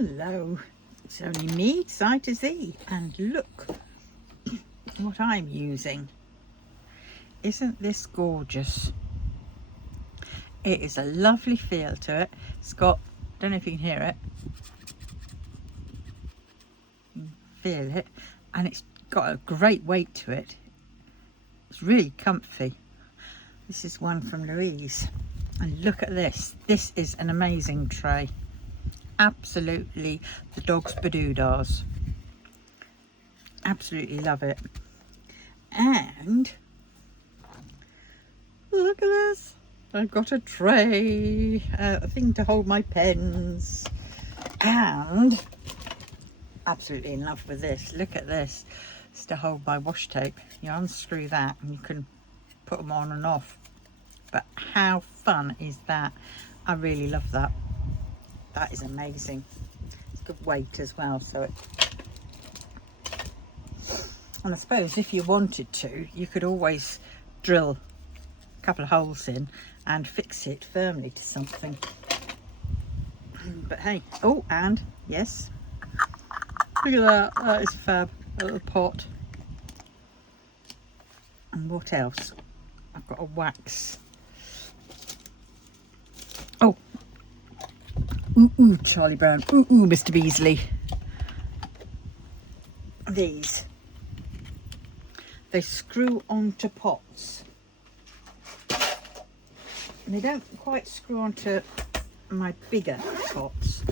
Hello, it's only me, Xi to Z, and look what I'm using. Isn't this gorgeous? It is a lovely feel to it. It's got, don't know if you can hear it, you can feel it, and it's got a great weight to it. It's really comfy. This is one from Louise, and look at this. This is an amazing tray. Absolutely the dog's badoodas. Absolutely love it. And look at this. I've got a tray, a thing to hold my pens, and absolutely in love with this. Look at this. It's to hold my washi tape. You unscrew that and you can put them on and off. But how fun is that? I really love that. That is amazing. It's good weight as well, so it. And I suppose if you wanted to, you could always drill a couple of holes in and fix it firmly to something. But hey, oh, and yes, look at that. That is fab. A little pot. And what else? I've got a wax. Oh. Ooh, Charlie Brown. Ooh, Mr. Beasley. These. They screw onto pots. And they don't quite screw onto my bigger pots,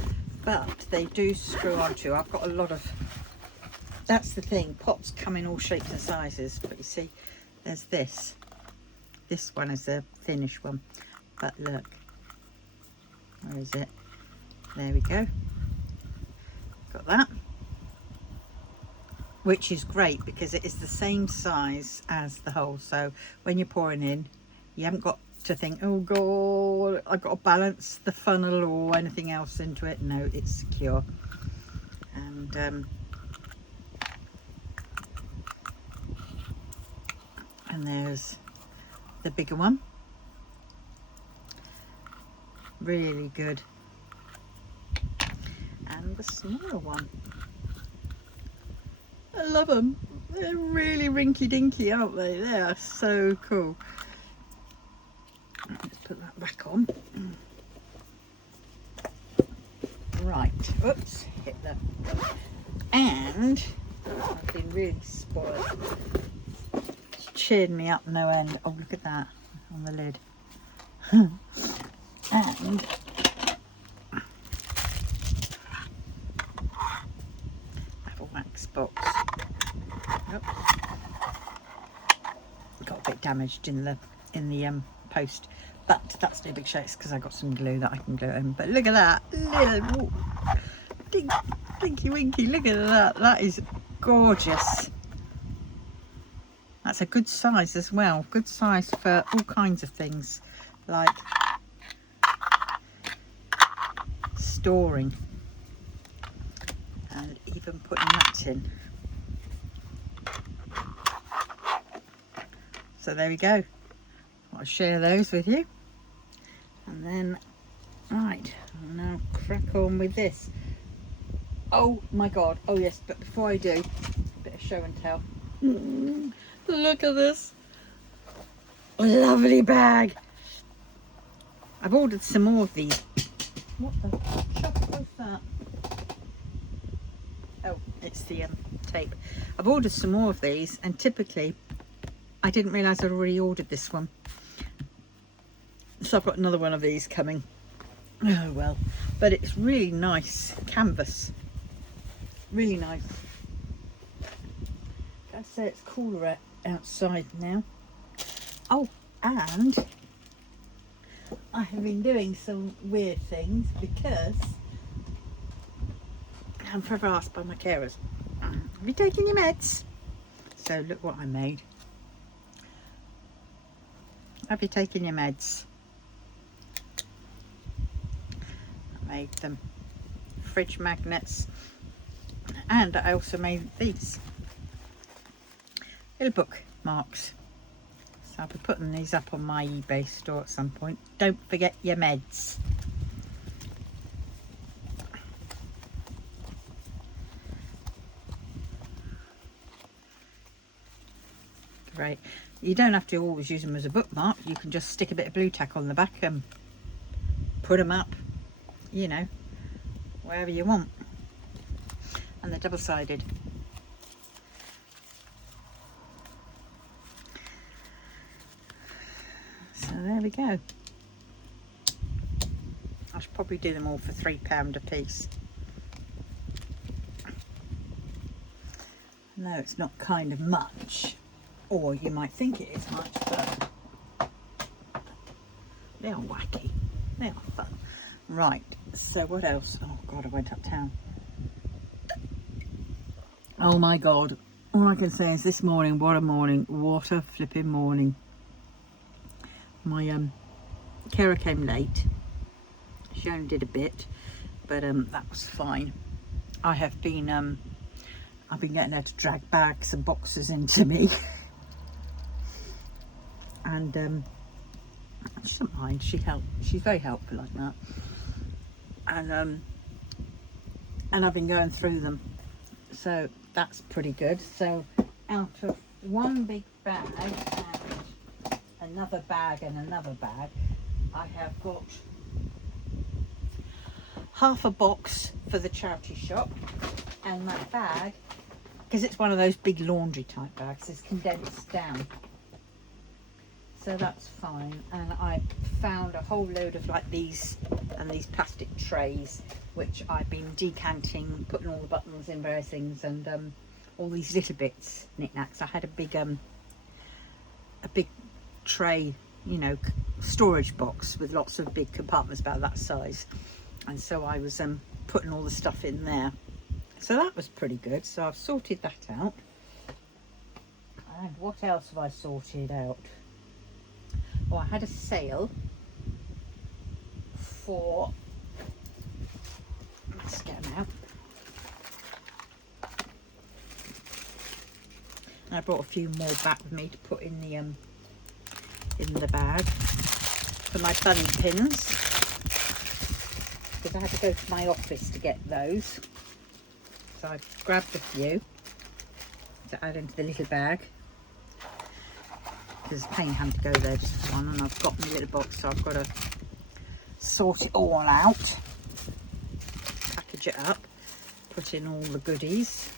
but they do screw onto. I've got a lot of, that's the thing, pots come in all shapes and sizes, but you see, there's this. This one is a thinnish one, but look, where is it? There we go. Got that. Which is great because it is the same size as the hole. So when you're pouring in, you haven't got to think, oh God, I've got to balance the funnel or anything else into it. No, it's secure. And there's the bigger one. Really good. And the smaller one. I love them. They're really rinky dinky, aren't they? They are so cool. Let's put that back on. Right. Oops. Hit that. And I've been really spoiled. It's cheered me up no end. Oh, look at that on the lid. And wax box. Oh. Got a bit damaged in the post, but that's no big show. It's because I got some glue that I can glue in. But look at that little dinky winky. Look at that. That is gorgeous. That's a good size as well. Good size for all kinds of things, like storing. And even putting that in. So there we go. I'll share those with you. And then, right, I'll now crack on with this. Oh my God. Oh yes, but before I do, a bit of show and tell. Look at this. Lovely bag. I've ordered some more of these. What the chuck was that? Oh, it's the tape. I've ordered some more of these, and typically I didn't realise I'd already ordered this one. So I've got another one of these coming. Oh well. But it's really nice canvas. Really nice. Gotta say it's cooler outside now. Oh, and I have been doing some weird things because I'm forever asked by my carers, have you taken your meds? So look what I made. Have you taken your meds? I made them fridge magnets, and I also made these little bookmarks. So I'll be putting these up on my eBay store at some point. Don't forget your meds. great. You don't have to always use them as a bookmark. You can just stick a bit of blue tack on the back and put them up, you know, wherever you want. And they're double-sided. So there we go. I should probably do them all for £3 a piece. No, it's not kind of much, or you might think it is much, but they are wacky. They are fun. Right, so what else? Oh God, I went uptown. Oh my God. All I can say is this morning, what a morning. What a flipping morning. My carer came late. She only did a bit, but that was fine. I have been I've been getting her to drag bags and boxes into me. And she doesn't mind. She's very helpful like that. And I've been going through them, so that's pretty good. So out of one big bag and another bag and another bag, I have got half a box for the charity shop, and that bag, because it's one of those big laundry type bags, is condensed down, so that's fine. And I found a whole load of like these and these plastic trays, which I've been decanting, putting all the buttons in various things, and all these little bits, knickknacks. I had a big tray, you know, storage box with lots of big compartments about that size, and so I was putting all the stuff in there. So that was pretty good. So I've sorted that out. And what else have I sorted out? Oh, I had a sale for, let's get them out. And I brought a few more back with me to put in the bag for my bunny pins, because I had to go to my office to get those. So I've grabbed a few to add into the little bag, because it's a pain having to go there just for one, and I've got my little box, so I've got to sort it all out, package it up, put in all the goodies.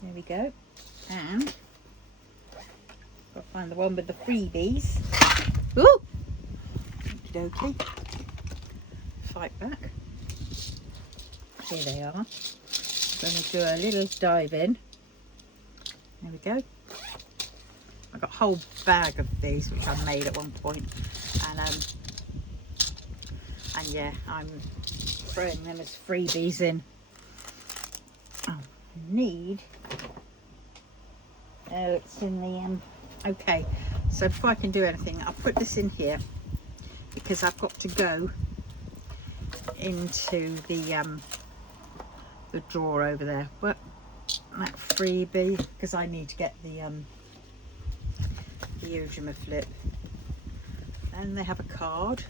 There we go. And got to find the one with the freebies. Ooh! Okie dokie. Fight back. Here they are. Going to do a little dive in. There we go. I got a whole bag of these, which I made at one point, and yeah, I'm throwing them as freebies in. Oh, I need. Oh, it's in the okay. So before I can do anything, I'll put this in here, because I've got to go into the drawer over there. But that freebie, because I need to get the Ujima flip. And they have a card,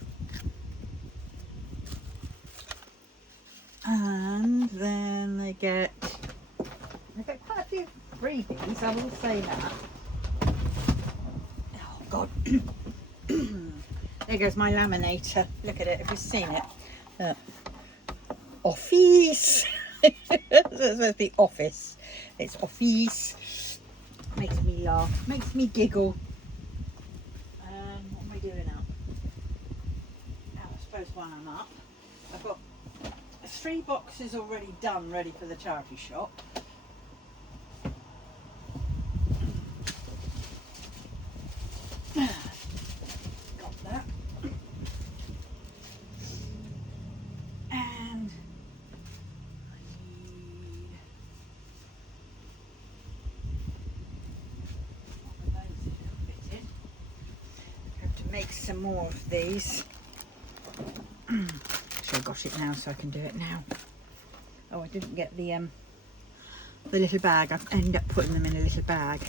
and then they get quite a few freebies, I will say that. Oh God. There goes my laminator. Look at it. Have you seen it? Office. It's supposed to be office. It's office. Makes me laugh. Makes me giggle. What am I doing now? Now I suppose when I'm up, I've got 3 boxes already done, ready for the charity shop. Got that. And I need one of those fitted. I have to make some more of these. So I got it now, so I can do it now. Oh, I didn't get the little bag. I've ended up putting them in a little bag.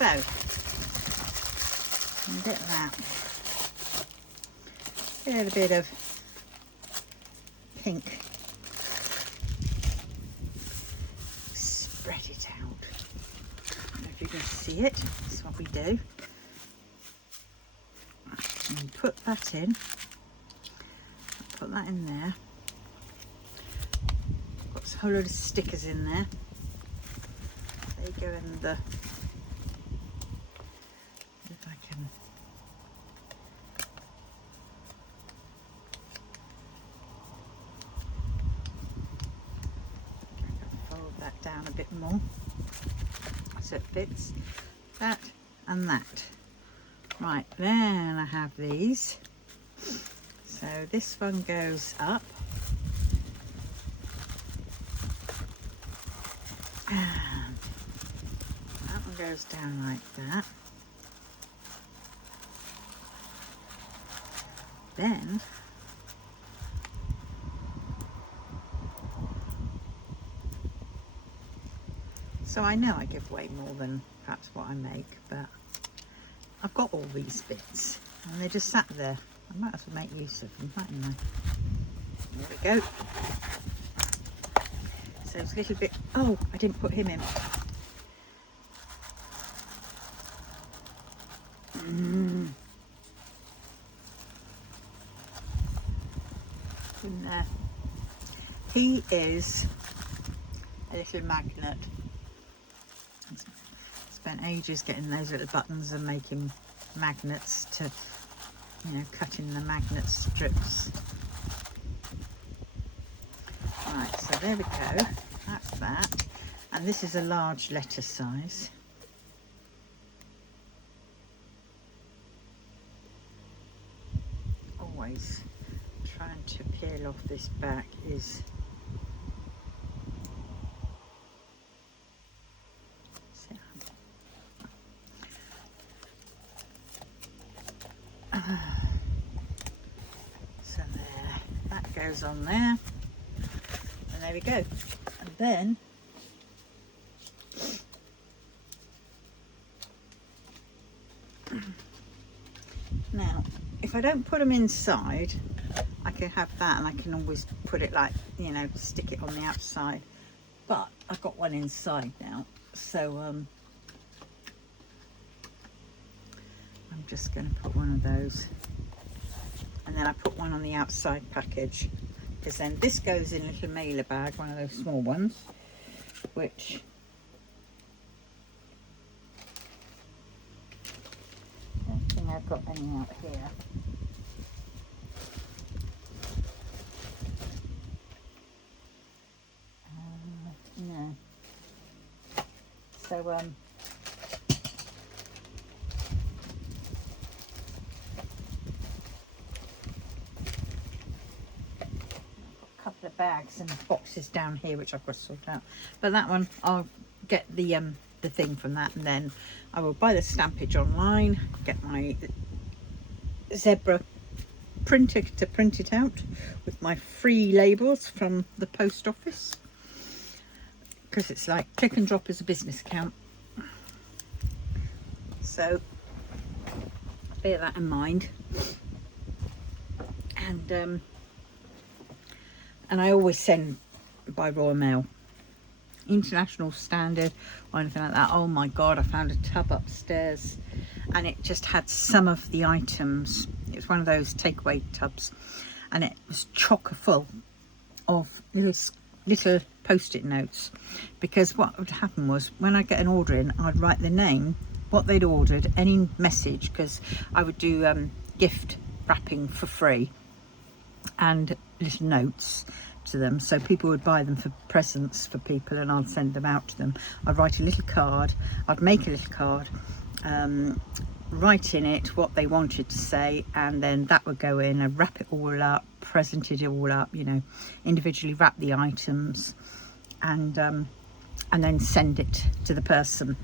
So, a bit of that. A little bit of pink. Spread it out. I don't know if you can see it. This is what we do. And put that in. Put that in there. Got a whole load of stickers in there. They go in the. If I can. Fold that down a bit more so it fits. That and that. Right, then I have these. So this one goes up. And that one goes down like that. Then so I know I give away more than perhaps what I make, but I've got all these bits and they're just sat there. I might as well make use of them, mightn't I? There we go. So it's a little bit, oh, I didn't put him in. In there. He is a little magnet. Spent ages getting those little buttons and making magnets to, you know, cutting the magnet strips. Right, so there we go. That's that. And this is a large letter size. Always trying to peel off this back is so there, that goes on there, and there we go. And then now if I don't put them inside, I can have that, and I can always put it like, you know, stick it on the outside, but I've got one inside now, so I'm just going to put one of those, and then I put one on the outside package, because then this goes in a little mailer bag, one of those small ones, which I don't think I've got any out here. No. So couple of bags and boxes down here which I've got to sort out, but that one I'll get the thing from that, and then I will buy the stampage online, get my zebra printer to print it out with my free labels from the post office, because it's like click and drop as a business account, so bear that in mind. And I always send by Royal Mail, international standard or anything like that. Oh my god, I found a tub upstairs and it just had some of the items. It was one of those takeaway tubs, and it was chock full of little post-it notes, because what would happen was when I get an order in, I'd write the name, what they'd ordered, any message, because I would do gift wrapping for free, and little notes to them, so people would buy them for presents for people, and I'd send them out to them. I'd write a little card, I'd make a little card, write in it what they wanted to say, and then that would go in. I'd wrap it all up, present it all up, you know, individually wrap the items, and then send it to the person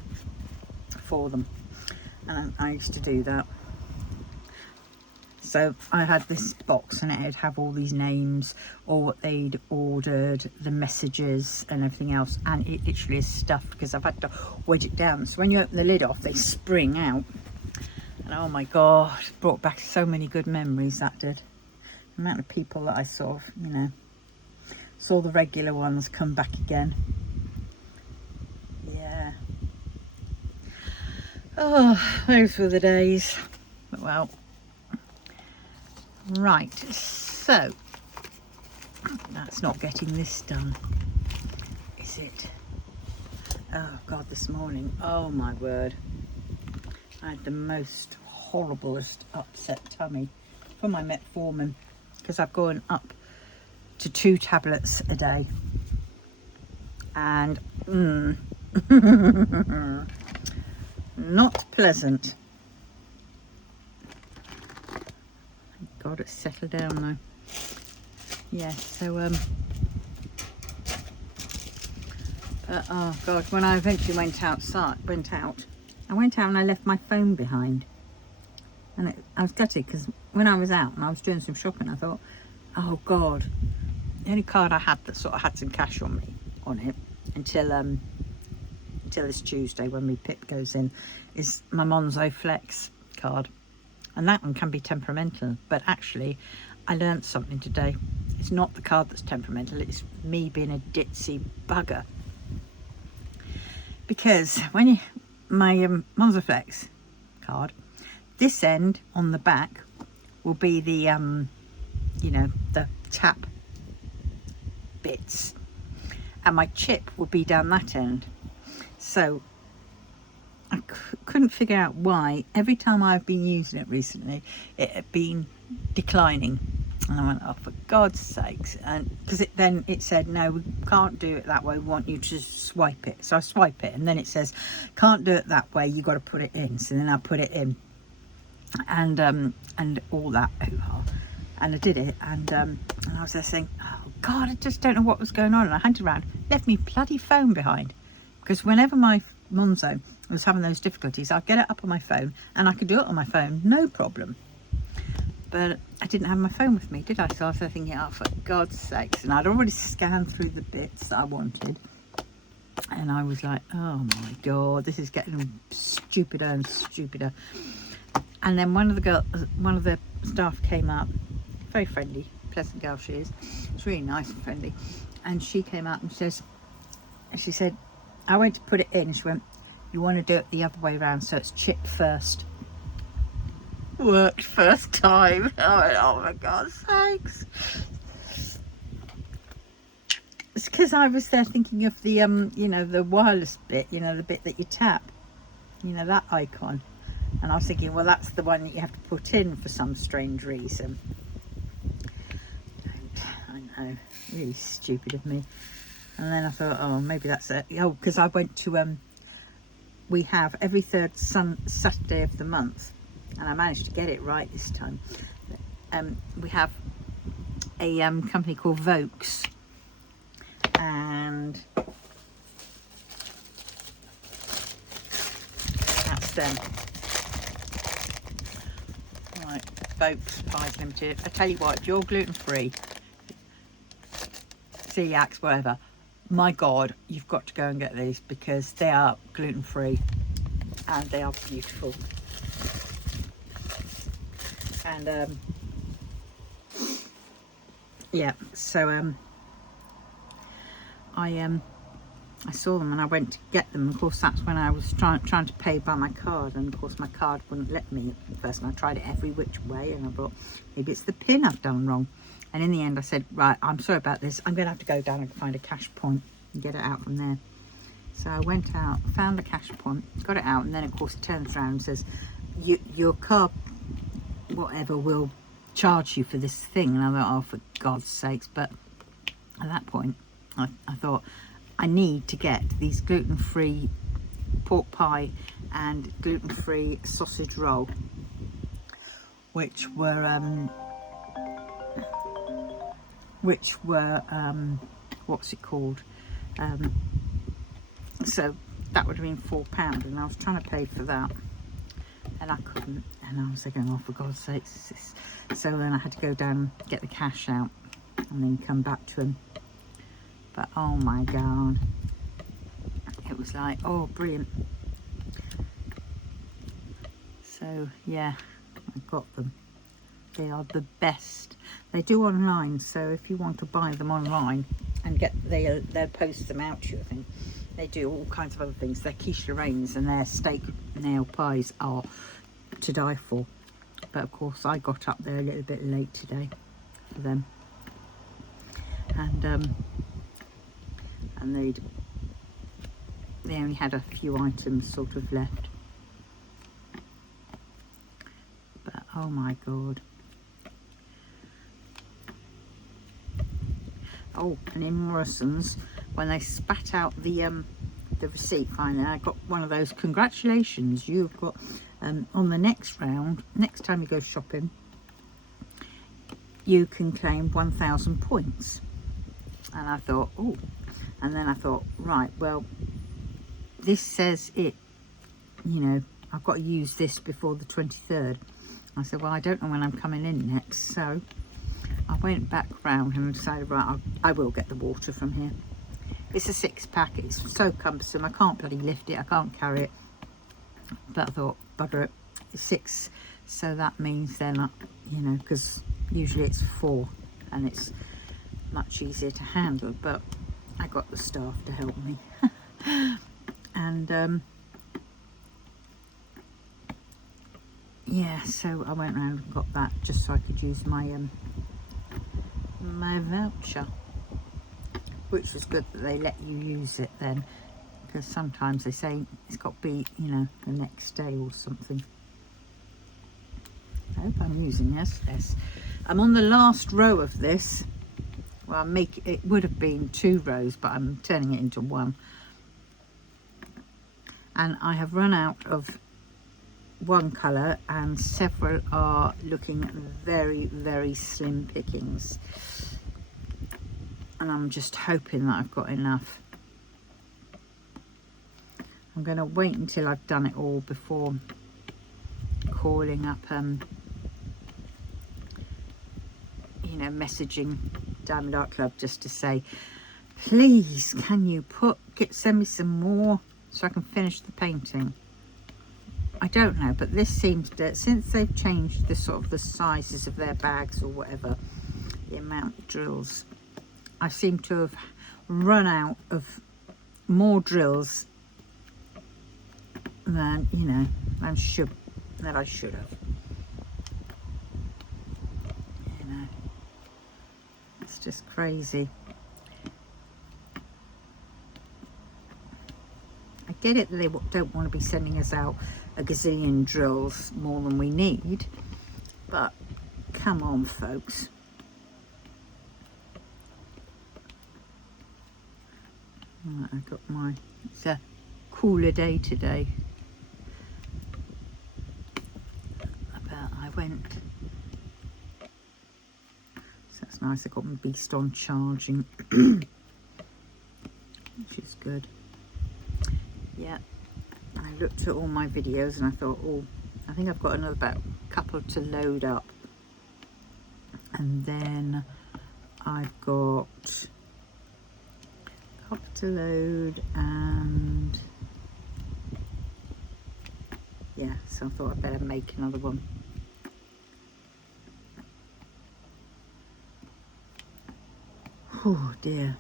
for them. And I used to do that. So I had this box and it'd have all these names, or what they'd ordered, the messages and everything else, and it literally is stuffed because I've had to wedge it down. So when you open the lid off, they spring out. And oh my god, it brought back so many good memories, that did. The amount of people that I sort of, you know, saw the regular ones come back again. Yeah. Oh, those were the days. But well, right, so that's not getting this done, is it? Oh god, this morning, oh my word, I had the most horriblest upset tummy from my metformin, because I've gone up to 2 tablets a day, and not pleasant. Thank God it's settled down now. Yeah, so but oh god, when I eventually went out and I left my phone behind, and I was gutted, because when I was out and I was doing some shopping, I thought, oh god, the only card I had that sort of had some cash on it until this Tuesday when my PIP goes in is my Monzo Flex card, and that one can be temperamental, but actually I learned something today. It's not the card that's temperamental, it's me being a ditzy bugger. Because when my Monzo Flex card, this end on the back will be the you know, the tap bits, and my chip will be down that end. So I couldn't figure out why every time I've been using it recently it had been declining, and I went, oh, for God's sakes. And because then it said, no, we can't do it that way, we want you to swipe it. So I swipe it, and then it says, can't do it that way, you got to put it in. So then I put it in, and all that hoo-ha, and I did it, and I was there saying, oh god, I just don't know what was going on. And I hunted around, left me bloody phone behind, because whenever my Monzo was having those difficulties, I'd get it up on my phone, and I could do it on my phone, no problem. But I didn't have my phone with me, did I? So I was thinking, oh, for God's sakes. And I'd already scanned through the bits that I wanted, and I was like, oh my god, this is getting stupider and stupider. And then one of the staff came up, very friendly, pleasant girl she is, it's really nice and friendly, and she came out and she said, I went to put it in, she went, you want to do it the other way around, so it's chip first. Worked first time. I went, oh my God's sakes. It's because I was there thinking of the you know, the wireless bit, you know, the bit that you tap, you know, that icon, and I was thinking, well, that's the one that you have to put in for some strange reason. I know, really stupid of me. And then I thought, oh, maybe that's it. Oh, because I went to we have every third Saturday of the month, and I managed to get it right this time. We have a company called Vokes, and that's them. Right, Vokes Pies Limited. I tell you what, if you're gluten-free, celiacs, whatever, my God, you've got to go and get these, because they are gluten-free and they are beautiful. And yeah, so I saw them and I went to get them. Of course, that's when I was trying to pay by my card, and of course my card wouldn't let me at first, and I tried it every which way, and I thought, maybe it's the pin I've done wrong. And in the end I said, right, I'm sorry about this, I'm going to have to go down and find a cash point and get it out from there. So I went out, found the cash point, got it out, and then of course it turns around and says, your card, whatever, will charge you for this thing. And I thought, oh, for God's sakes. But at that point I thought, I need to get these gluten-free pork pie and gluten-free sausage roll, which were what's it called, so that would have been £4, and I was trying to pay for that and I couldn't, And I was thinking, oh, for God's sakes. So then I had to go down, get the cash out, and then come back to him. But oh my God, it was like, oh, brilliant. So yeah, I got them. They are the best. They do online, so if you want to buy them online and get, they'll post them out to you, I think. They do all kinds of other things. Their quiche Lorraines and their steak nail pies are to die for. But of course I got up there a little bit late today for them. And they only had a few items sort of left. But oh my God. Oh, and in Morrison's, when they spat out the receipt finally, I got one of those, congratulations, you've got on the next round, next time you go shopping, you can claim 1,000 points. And I thought, oh, and then I thought, right, well, this says it, you know, I've got to use this before the 23rd. I said, well, I don't know when I'm coming in next, so I went back round and decided, right, I will get the water from here. It's a 6-pack, it's so cumbersome, I can't bloody lift it, I can't carry it. But I thought, bugger it, it's 6, so that means then, you know, because usually it's 4 and it's much easier to handle, but I got the staff to help me. And yeah, so I went round and got that just so I could use my my voucher, which was good that they let you use it then, because sometimes they say it's got to be, you know, the next day or something. I hope I'm using this. Yes, I'm on the last row of this. Well, it would have been 2 rows, but I'm turning it into 1. And I have run out of one colour, and several are looking very, very slim pickings. And I'm just hoping that I've got enough. I'm going to wait until I've done it all before calling up, you know, messaging Diamond Art Club just to say, please, can you send me some more so I can finish the painting. I don't know, but this seems to, since they've changed the sort of the sizes of their bags or whatever, the amount of drills, I seem to have run out of more drills than, you know, that I should have. You know, it's just crazy. I get it that they don't want to be sending us out a gazillion drills more than we need, but come on, folks. Right, I got it's a cooler day today. But I went, so that's nice. I got my beast on charging, which is good. Yeah, I looked at all my videos and I thought, oh, I think I've got another couple to load up, and then I've got a couple to load, and yeah, so I thought I'd better make another one. Oh dear.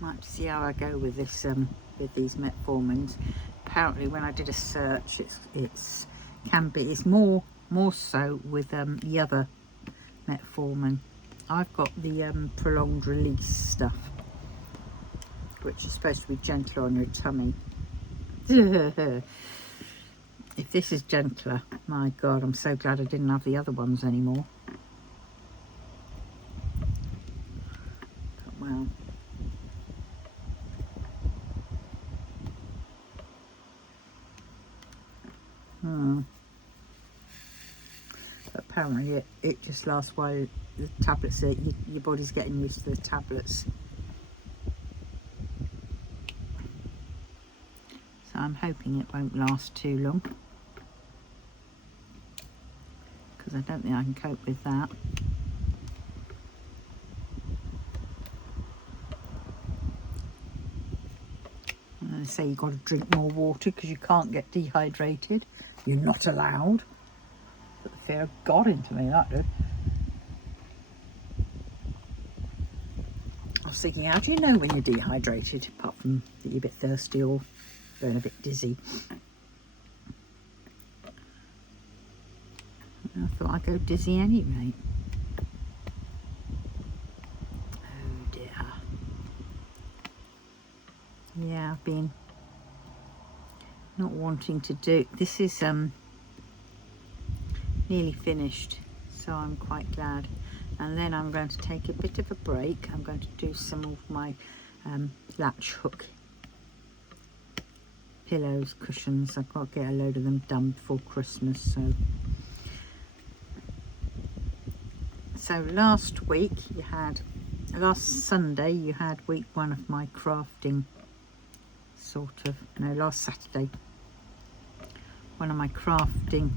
Might see how I go with this with these metformins. Apparently when I did a search, it's more so with the other metformin. I've got the prolonged release stuff, which is supposed to be gentler on your tummy. If this is gentler, my God, I'm so glad I didn't have the other ones anymore. But well, but apparently it just lasts while the tablets are, your body's getting used to the tablets. So I'm hoping it won't last too long, because I don't think I can cope with that. And they say you've got to drink more water because you can't get dehydrated. You're not allowed. Put the fear of God into me, that did. I was thinking, how do you know when you're dehydrated, apart from that you're a bit thirsty or feeling a bit dizzy? I thought I'd go dizzy anyway. Oh dear. Yeah, I've been not wanting to do. This is nearly finished, so I'm quite glad. And then I'm going to take a bit of a break. I'm going to do some of my latch hook pillows, cushions. I've got to get a load of them done before Christmas. So last Sunday you had week 1 of my crafting last Saturday, one of my crafting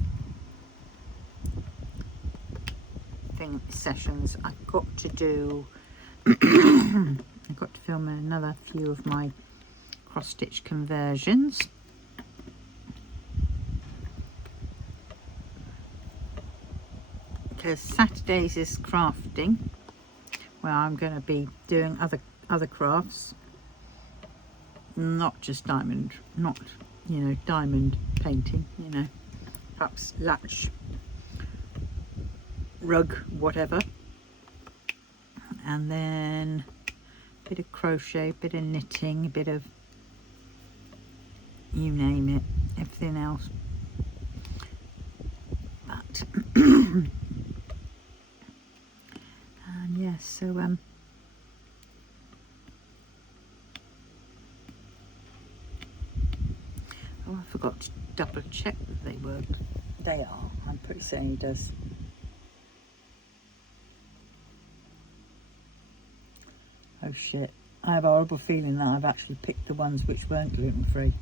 sessions. I've got to do I've got to film another few of my cross stitch conversions. Because Saturdays is crafting, where I'm going to be doing other crafts, not just diamond, diamond painting, perhaps latch, rug, whatever, and then a bit of crochet, a bit of knitting, a bit of you name it, everything else. But and yes, so oh, I forgot to double check that they work. They are. I'm pretty certain he does. Oh shit. I have a horrible feeling that I've actually picked the ones which weren't gluten-free.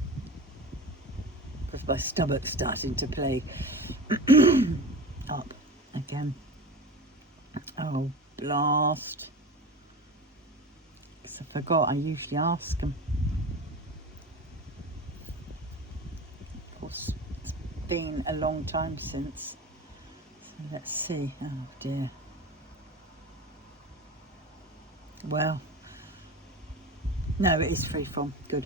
Because my stomach's starting to play up again. Oh, blast. Because I forgot, I usually ask them. Of course, it's been a long time since. So let's see. Oh dear. Well, no, it is freeform. Good.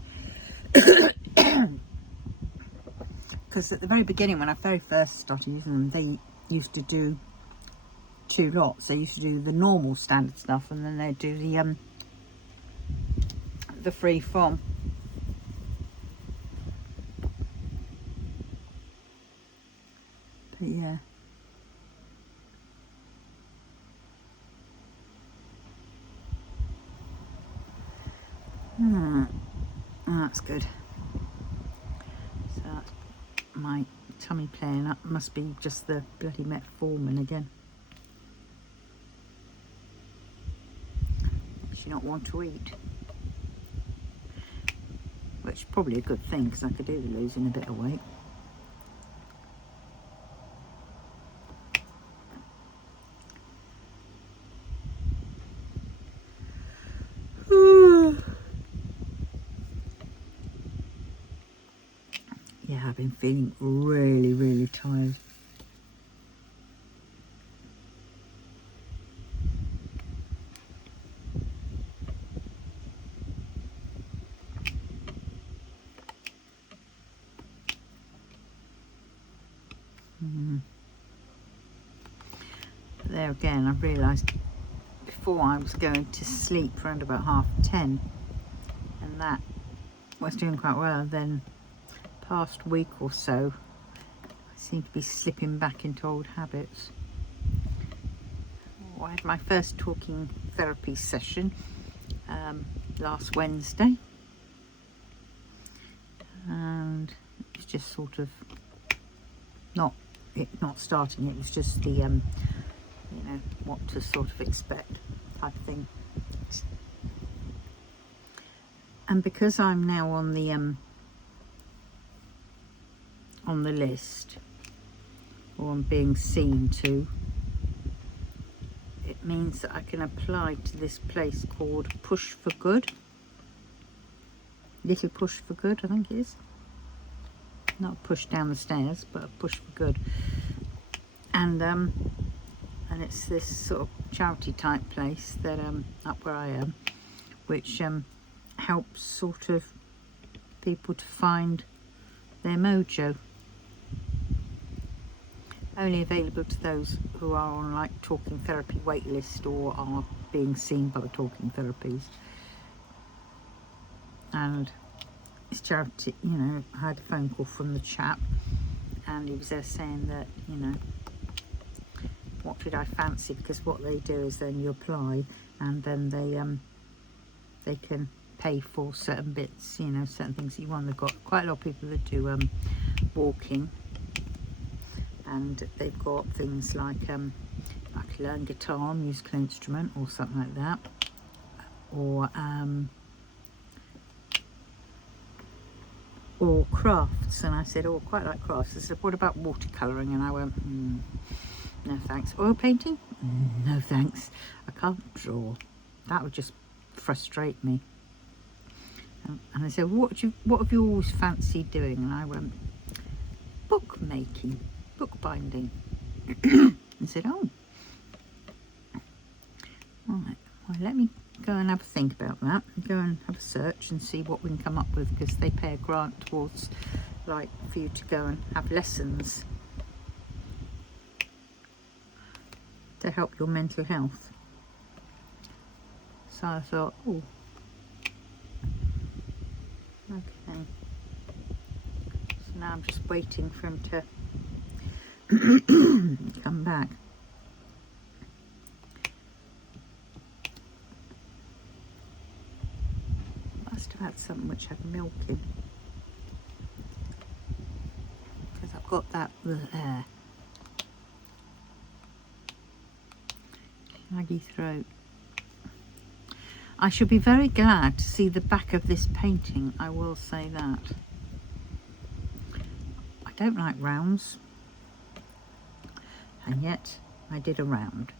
Because at the very beginning, when I very first started using them, they used to do 2 lots. They used to do the normal standard stuff, and then they'd do the freeform. But yeah. Oh, that's good. So that's my tummy playing up. Must be just the bloody metformin again. She not want to eat, which is probably a good thing, because I could do with losing a bit of weight. Yeah, I've been feeling really, really tired. There again, I've realised before I was going to sleep around about 10:30, and that was doing quite well. Then past week or so, I seem to be slipping back into old habits. I had my first talking therapy session last Wednesday, and it's just sort of not starting. It was just the what to sort of expect type thing. And because I'm now on the on the list, or I'm being seen to, it means that I can apply to this place called Push for Good. Little Push for Good, I think it is. Not a push down the stairs, but a push for good. And it's this sort of charity type place that up where I am, which helps sort of people to find their mojo. Only available to those who are on like talking therapy wait list or are being seen by the talking therapies. And it's charity, you know. I had a phone call from the chap and he was there saying that, you know, what did I fancy, because what they do is then you apply and then they can pay for certain bits, you know, certain things that you want. They've got quite a lot of people that do walking, and they've got things like I could learn guitar, musical instrument or something like that, or crafts. And I said, oh, I quite like crafts. I said, what about watercolouring? And I went, no thanks. Oil painting? No thanks. I can't draw. That would just frustrate me. And I said, what have you always fancied doing? And I went, bookmaking, bookbinding. And said, oh, all right. Well, let me go and have a think about that. Go and have a search and see what we can come up with, because they pay a grant towards, like, for you to go and have lessons to help your mental health. So I thought, oh, okay. So now I'm just waiting for him to come back. Must have had something which had milk in, because I've got that there. Snaggy throat. I should be very glad to see the back of this painting, I will say that. I don't like rounds, and yet I did a round.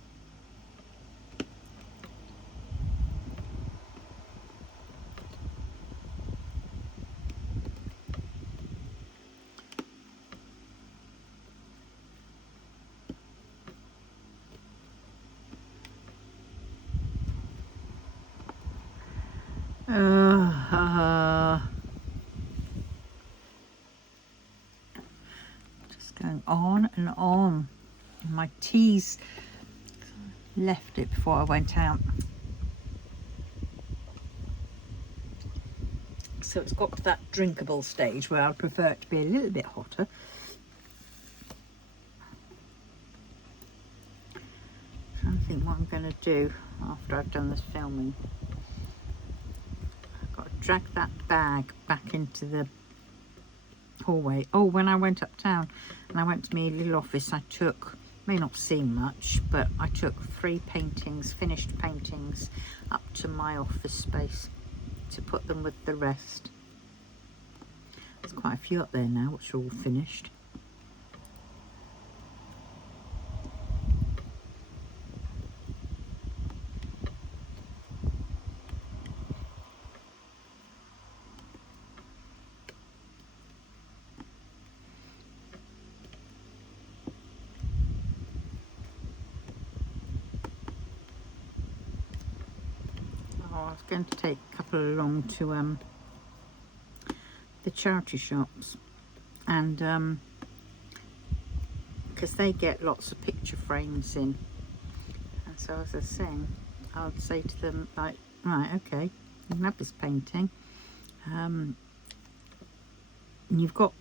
Just going on and on. My tea's left it before I went out, so it's got to that drinkable stage where I'd prefer it to be a little bit hotter. Trying to think what I'm going to do after I've done this filming. I've got to drag that bag back into the hallway. Oh, when I went uptown and I went to my little office, I took, may not seem much, but I took 3 paintings, finished paintings, up to my office space to put them with the rest. There's quite a few up there now which are all finished. I was going to take a couple along to the charity shops, and because they get lots of picture frames in, and so as I was saying, I would say to them, like, right, okay, you can have this painting, and you've got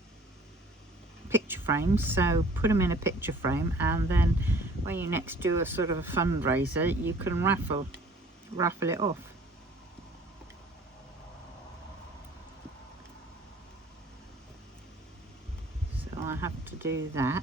picture frames, so put them in a picture frame, and then when you next do a sort of a fundraiser, you can raffle it off. I have to do that.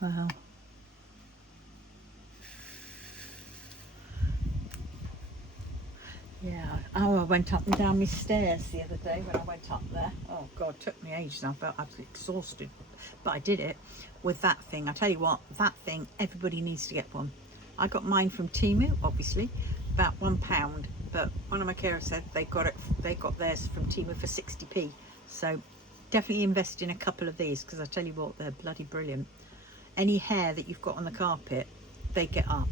Wow. Yeah. Oh, I went up and down my stairs the other day when I went up there. Oh God, it took me ages. I felt absolutely exhausted, but I did it with that thing. I tell you what, that thing, everybody needs to get one. I got mine from Temu, obviously, about £1. But one of my carers said they got theirs from Temu for 60p. So definitely invest in a couple of these, because I tell you what, they're bloody brilliant. Any hair that you've got on the carpet, they get up.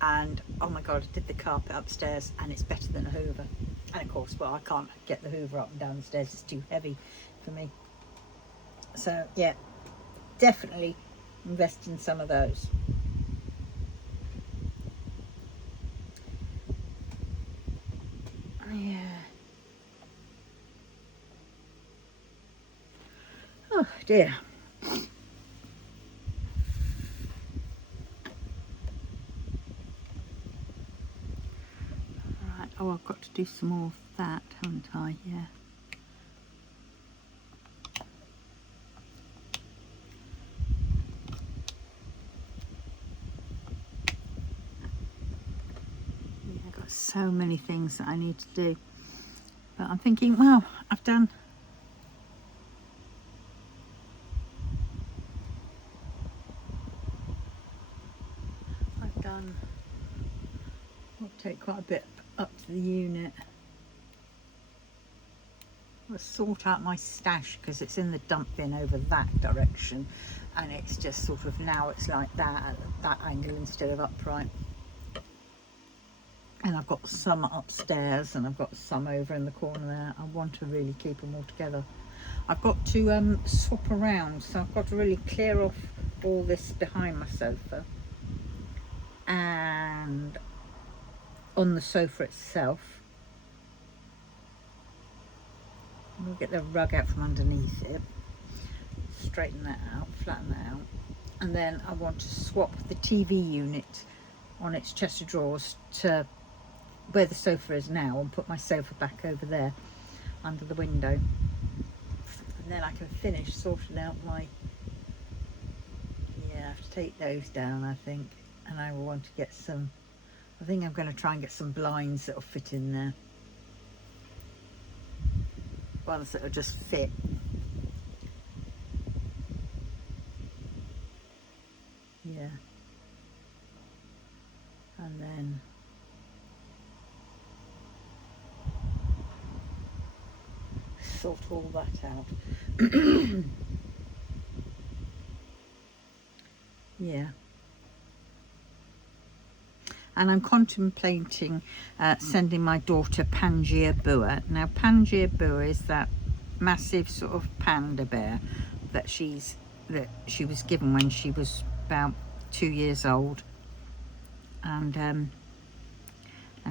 And oh my God, I did the carpet upstairs and it's better than a Hoover. And of course, well, I can't get the Hoover up and down the stairs, it's too heavy for me. So yeah, definitely invest in some of those. Yeah. Oh dear. Right, oh, I've got to do some more of that, haven't I? Yeah. I've got so many things that I need to do. But I'm thinking, well, I've done I'll take quite a bit up to the unit. I'll sort out my stash because it's in the dump bin over that direction, and it's just sort of, now it's like that at that angle instead of upright. And I've got some upstairs and I've got some over in the corner there. I want to really keep them all together. I've got to swap around, so I've got to really clear off all this behind my sofa, and on the sofa itself we'll get the rug out from underneath it, straighten that out, flatten that out, and then I want to swap the TV unit on its chest of drawers to where the sofa is now and put my sofa back over there under the window, and then I can finish sorting out my, yeah, I have to take those down I think, and I will want to get some, I think I'm going to try and get some blinds that will fit in there, ones that will just fit. Yeah, and then sort all that out. Yeah, and I'm contemplating sending my daughter Pangaea Boa. Now Pangaea Boa is that massive sort of panda bear that she was given when she was about 2 years old, and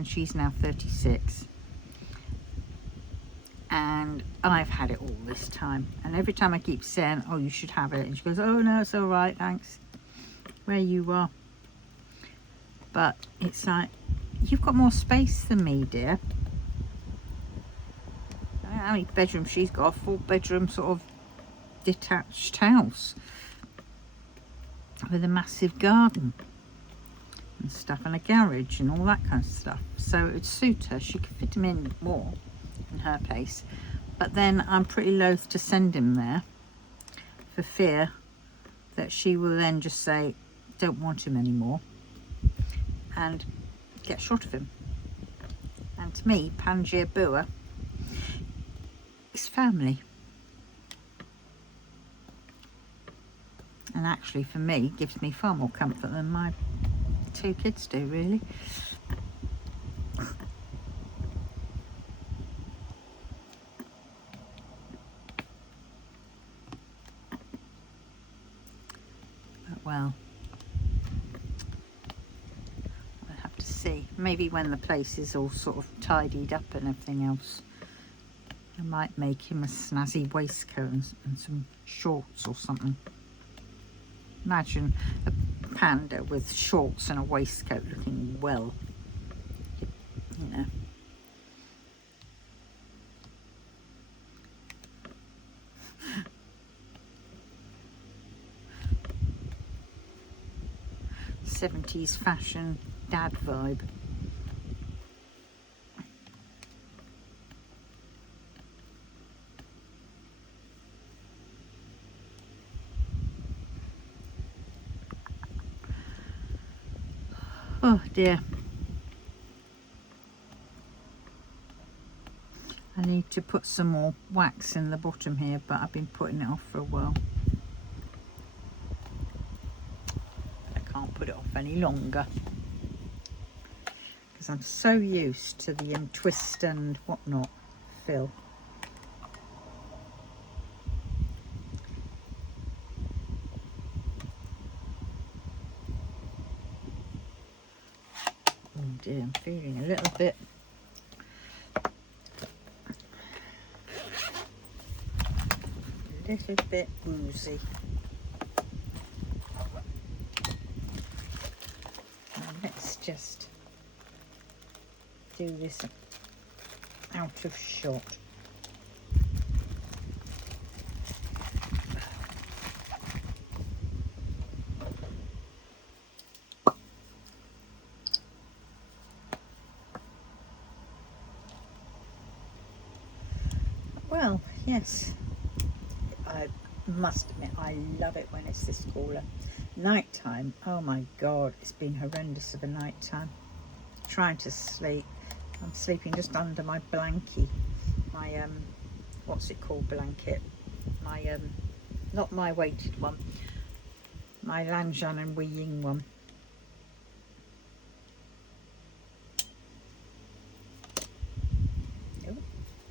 she's now 36, and I've had it all this time, and every time I keep saying, oh, you should have it, and she goes, oh no, it's all right, thanks, where you are. But it's like, you've got more space than me, dear. I don't know how many bedrooms she's got, a 4-bedroom sort of detached house with a massive garden and stuff, and a garage and all that kind of stuff. So it would suit her, she could fit him in more in her place. But then I'm pretty loath to send him there for fear that she will then just say, don't want him anymore, and get shot of him. And to me, Pangaea Boa is family. And actually for me, gives me far more comfort than my 2 kids do, really. But well, I'll have to see. Maybe when the place is all sort of tidied up and everything else, I might make him a snazzy waistcoat and some shorts or something. Imagine a panda with shorts and a waistcoat looking well you know. '70s fashion dad vibe. Oh dear. I need to put some more wax in the bottom here, but I've been putting it off for a while. I can't put it off any longer because I'm so used to the twist and whatnot fill. Oh dear, I'm feeling a little bit woozy. Now let's just do this out of shot. Well, yes, I must admit I love it when it's this cooler. Nighttime, oh my god, it's been horrendous of a nighttime. Trying to sleep, I'm sleeping just under my blankie, my what's it called, blanket, my not my weighted one, my Lanjan and Wei Ying one. Oh,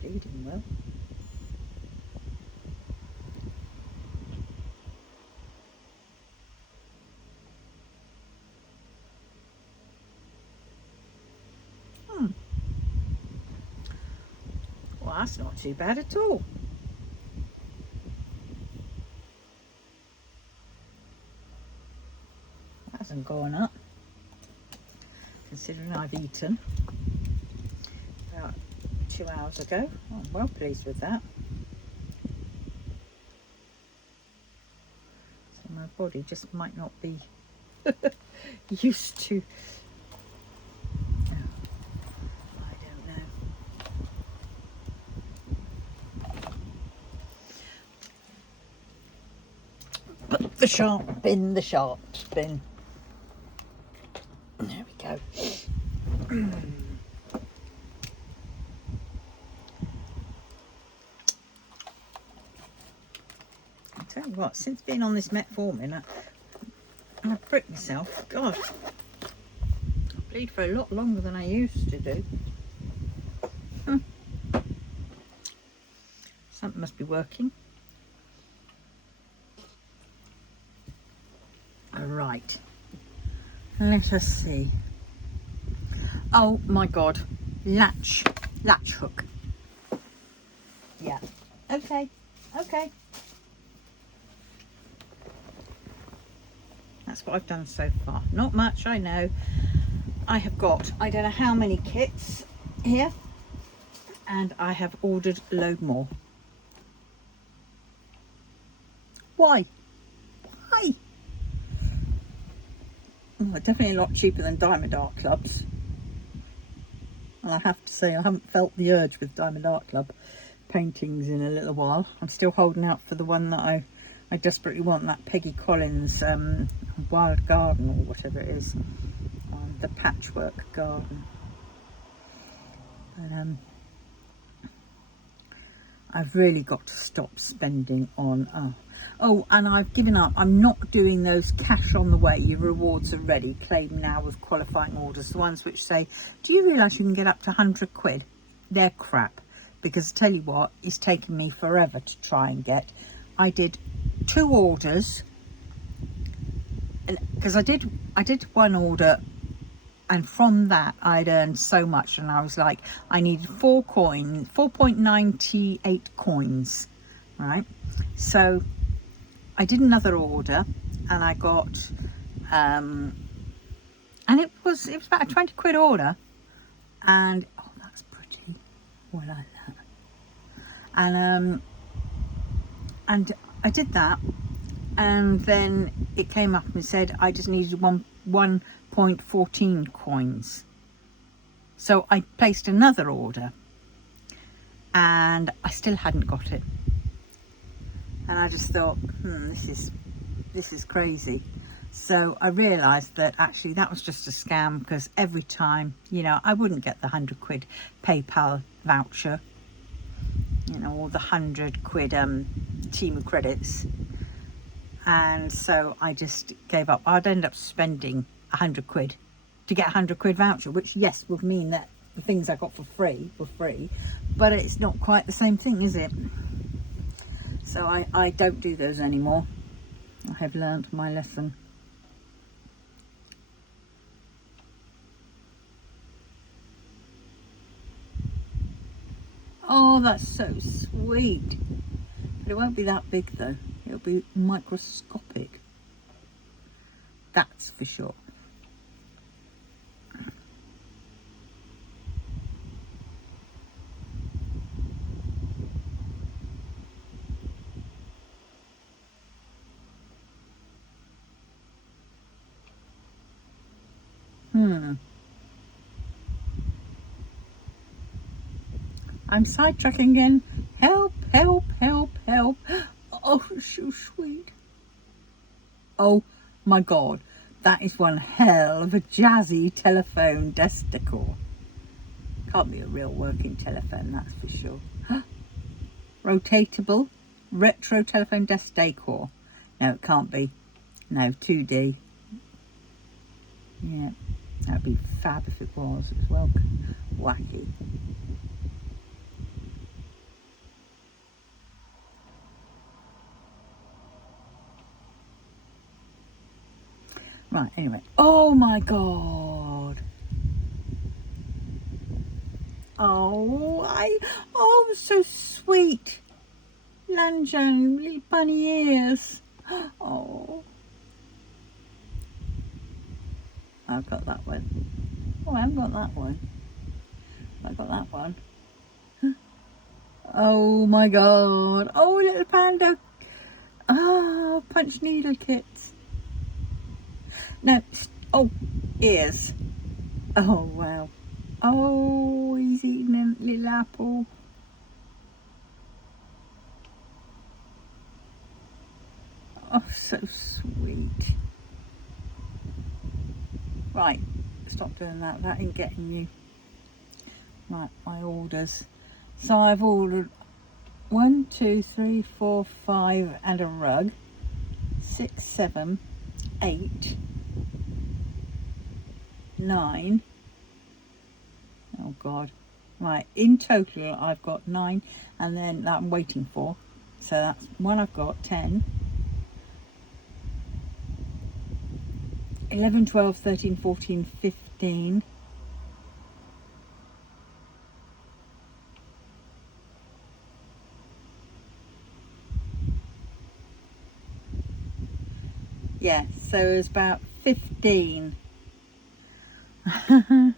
bleeding well. Well, that's not too bad at all. That hasn't gone up, considering I've eaten about 2 hours ago. Oh, I'm well pleased with that. So my body just might not be used to, I don't know. Put the sharp bin, the sharp bin. There we go. I'll tell you what, since being on this metformin, I've pricked myself. God, I bleed for a lot longer than I used to do. Something must be working. Right, let us see. Oh my god, latch hook. Yeah, okay. That's what I've done so far. Not much, I know. I have got, I don't know how many kits here, and I have ordered a load more. Why? Oh, definitely a lot cheaper than Diamond Art Club's. And I have to say, I haven't felt the urge with Diamond Art Club paintings in a little while. I'm still holding out for the one that I desperately want, that Peggy Collins Wild Garden, or whatever it is, the Patchwork Garden. And I've really got to stop spending on oh, and I've given up. I'm not doing those cash on the way, your rewards are ready, claim now with qualifying orders, the ones which say, do you realise you can get up to 100 quid? They're crap, because I tell you what, it's taken me forever to try and get. I did 2 orders, and because I did one order, and from that I'd earned so much, and I was like, I needed 4.98 coins, right? So I did another order, and I got and it was about a 20 quid order, And oh, that's pretty. Oh, I like that. And I did that, and then it came up and said I just needed 1.14 coins. So I placed another order, and I still hadn't got it. And I just thought, this is crazy. So I realised that actually that was just a scam, because every time, you know, I wouldn't get the £100 PayPal voucher, you know, or the £100 Temu credits. And so I just gave up. I'd end up spending £100 to get a £100 voucher, which, yes, would mean that the things I got for free were free, but it's not quite the same thing, is it? So I don't do those anymore. I have learnt my lesson. Oh, that's so sweet. But it won't be that big though. It'll be microscopic. That's for sure. I'm sidetracking again. Help, help, help, help. Oh, so sweet. Oh my God. That is one hell of a jazzy telephone desk decor. Can't be a real working telephone, that's for sure. Rotatable, retro telephone desk decor. No, it can't be. No, 2D. Yeah, that'd be fab if it was as well. Wacky. Right, anyway. Oh my God. Oh, so sweet. Lanjan, little bunny ears. Oh. I've got that one. Oh, I haven't got that one. I've got that one. Oh my God. Oh, little panda. Oh, punch needle kits. No. Oh, ears. Oh, wow. Oh, he's eating a little apple. Oh, so sweet. Right, stop doing that. That ain't getting you. Right, my orders. So I've ordered 1, 2, 3, 4, 5 and a rug. 6, 7, 8, 9. Oh God. Right, in total I've got 9, and then that I'm waiting for. So that's one I've got, 10. 11, 12, 13, 14, 15. Yeah, so it's about 15. Oh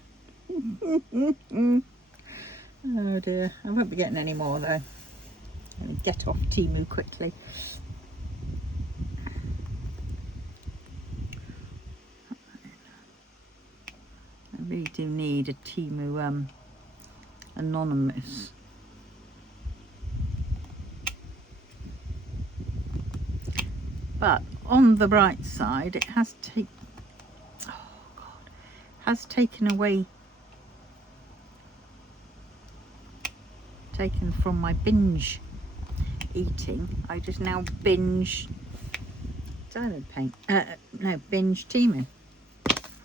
dear, I won't be getting any more though. Let me get off Temu quickly. I really do need a Temu anonymous. But on the bright side, it has taken away, taken from my binge eating. I just now binge diamond paint. No, binge Temu.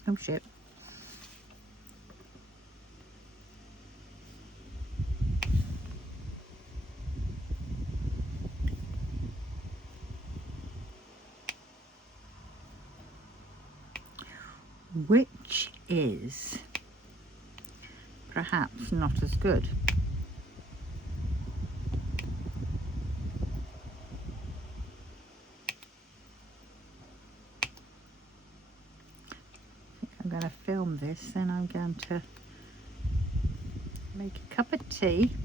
Oh shit. Which is perhaps not as good. I'm going to film this, then I'm going to make a cup of tea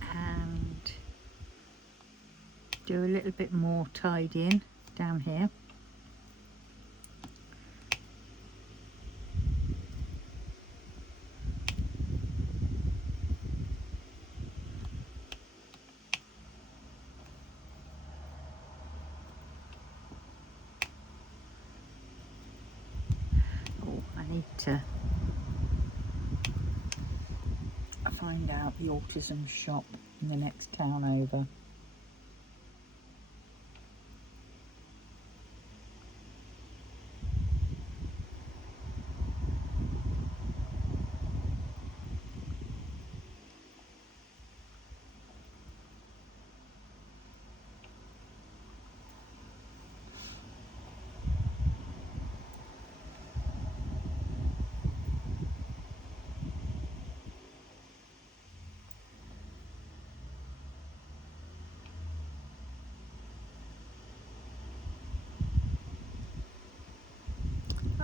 and do a little bit more tidying down here. Oh, I need to find out the autism shop in the next town over.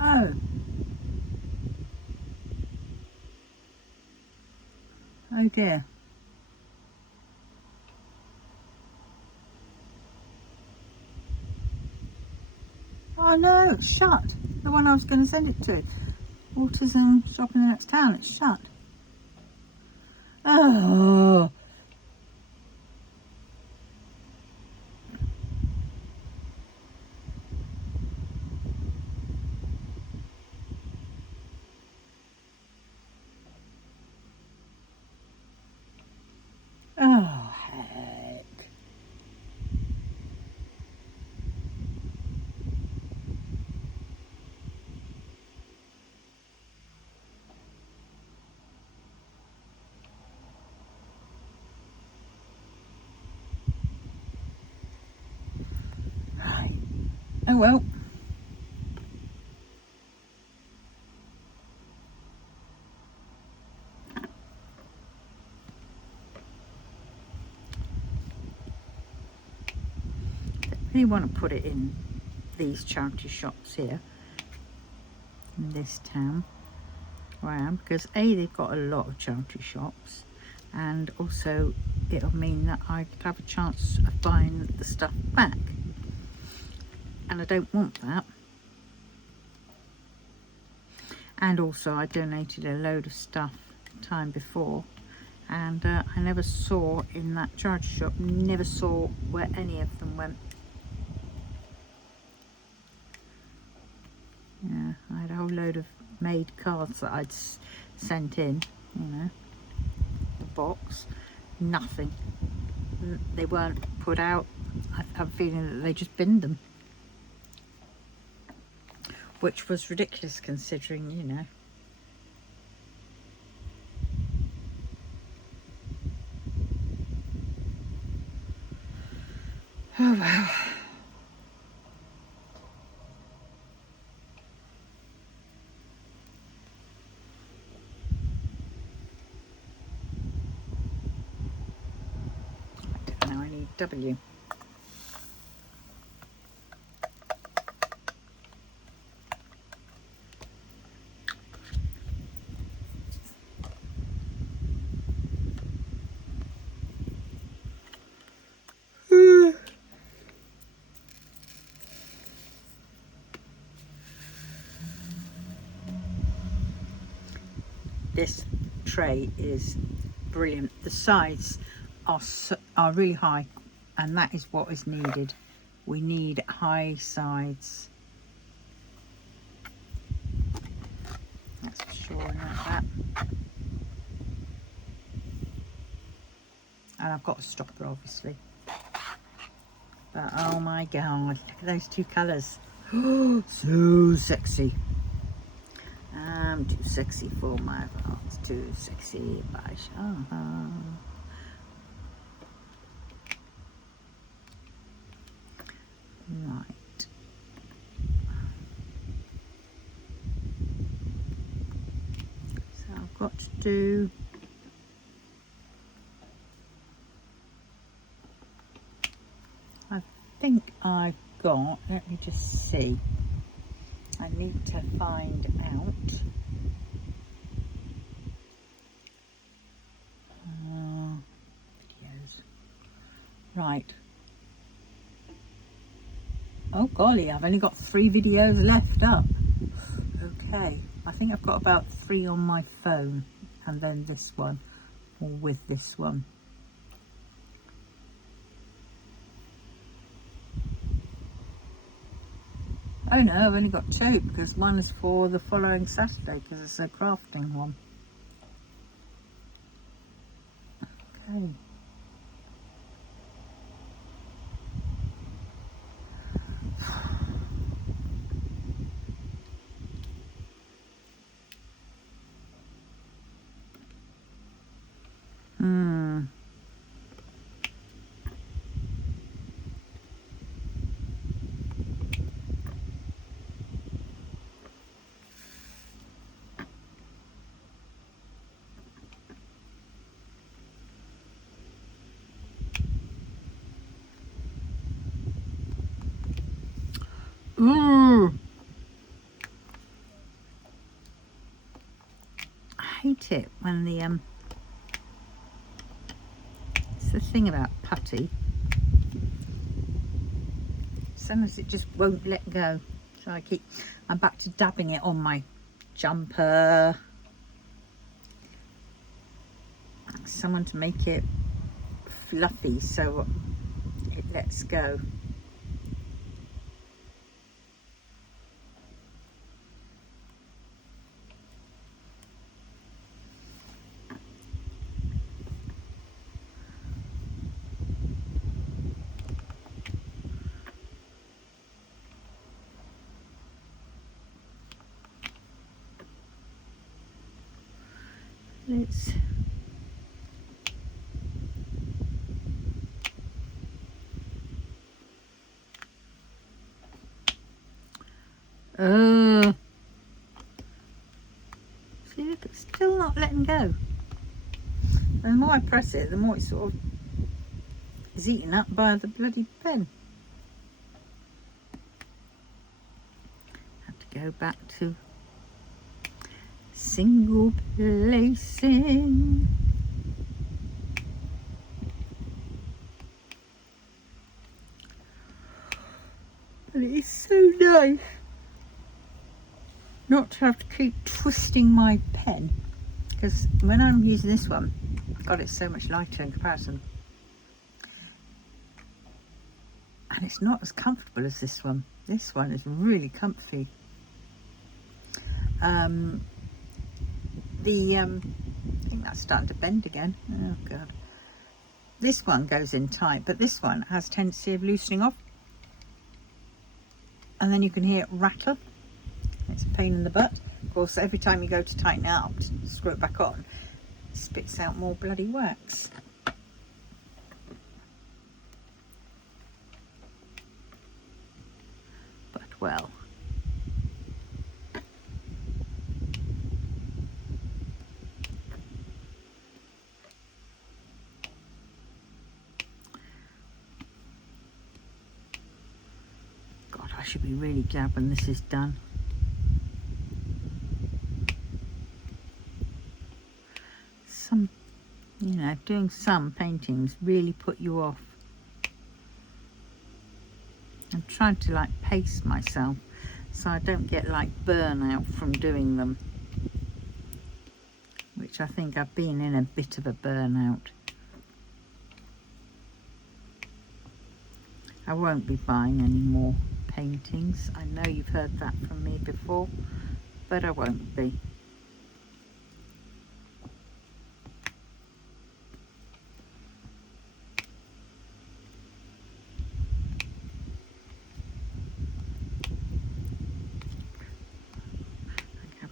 Oh. Oh dear. Oh no, it's shut. The one I was going to send it to. Autism shop in the next town, it's shut. Oh. Oh, heck. Right. Oh well. I really want to put it in these charity shops here in this town where I am, because A, they've got a lot of charity shops, and also it'll mean that I could have a chance of buying the stuff back, and I don't want that. And also I donated a load of stuff the time before, and I never saw in that charity shop, never saw where any of them went. Yeah, I had a whole load of made cards that I'd sent in, you know, the box, nothing. They weren't put out. I have a feeling that they just binned them, which was ridiculous considering, you know. Oh well. Now I need W. This tray is brilliant. The sides are really high, and that is what is needed. We need high sides. That's for sure, like that. And I've got a stopper, obviously. But oh my god, look at those two colours. Oh, so sexy. I'm too sexy for my vlogs. Too sexy by Shaha. Right. So I've got to do I think I've got, let me just see. I need to find out Right. Oh golly, I've only got 3 videos left up. Okay, I think I've got about 3 on my phone, and then this one, or with this one. Oh no, I've only got 2, because one is for the following Saturday, because it's a crafting one. Okay. Ooh. I hate it when the it's the thing about putty. Sometimes it just won't let go. So I'm back to dabbing it on my jumper. Someone to make it fluffy so it lets go. Let's see, look, it's still not letting go. And the more I press it, the more it sort of is eaten up by the bloody pen. Have to go back to single placing. And it is so nice not to have to keep twisting my pen, because when I'm using this one, God, it's so much lighter in comparison, and it's not as comfortable as this one. This one is really comfy. I think that's starting to bend again. Oh God. This one goes in tight, but this one has a tendency of loosening off, and then you can hear it rattle. It's a pain in the butt. Of course, every time you go to tighten it up, to screw it back on, it spits out more bloody wax. But well, God, I should be really glad when this is done. You know, doing some paintings really put you off. I'm trying to like pace myself so I don't get like burnout from doing them, which I think I've been in a bit of a burnout. I won't be buying any more paintings. I know you've heard that from me before, but I won't be.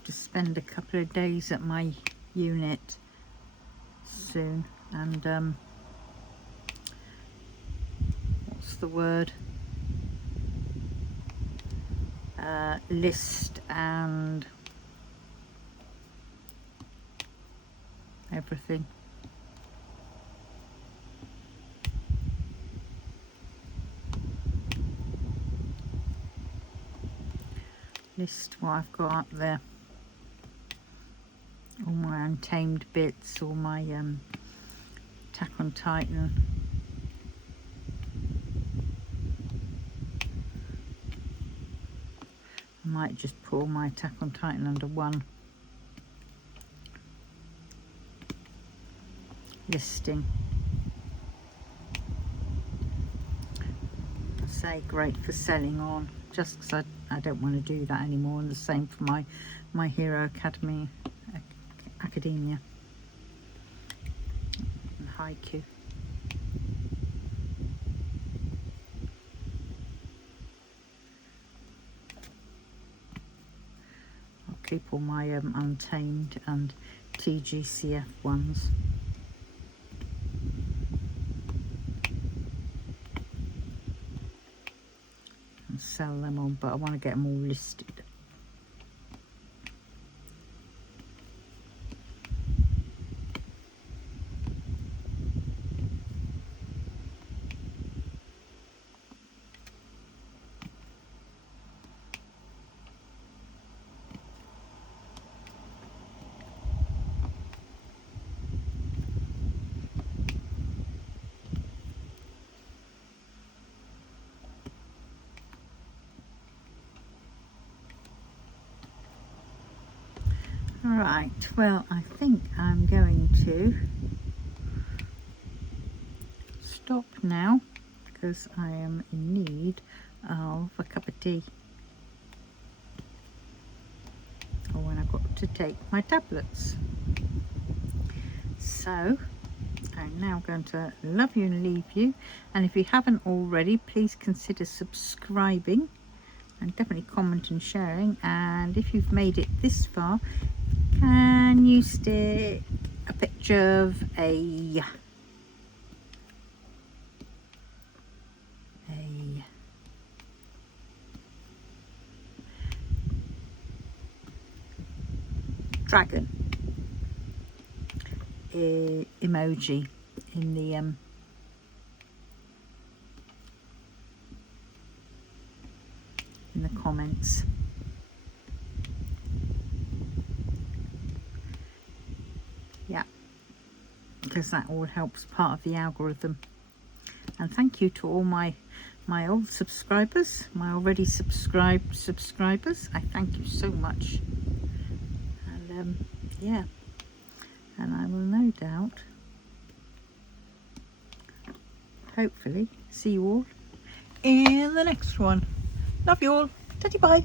Spend a couple of days at my unit soon, and what's the word, list and everything. List what I've got up there. All my untamed bits, all my Attack on Titan I might just put all my Attack on Titan under one listing. I say great for selling on, just because I don't want to do that anymore, and the same for my Hero Academia and Haiku. I'll keep all my Untamed and TGCF ones. And sell them on, but I want to get them all listed. Right, well, I think I'm going to stop now because I am in need of a cup of tea, or when I've got to take my tablets. So I'm now going to love you and leave you, and if you haven't already, please consider subscribing and definitely comment and sharing. And if you've made it this far, can you stick a picture of a dragon emoji in the comments? Yeah, because that all helps part of the algorithm. And thank you to all my old subscribers, my already subscribed subscribers. I thank you so much. And yeah, and I will no doubt hopefully see you all in the next one. Love you all. Teddy bye.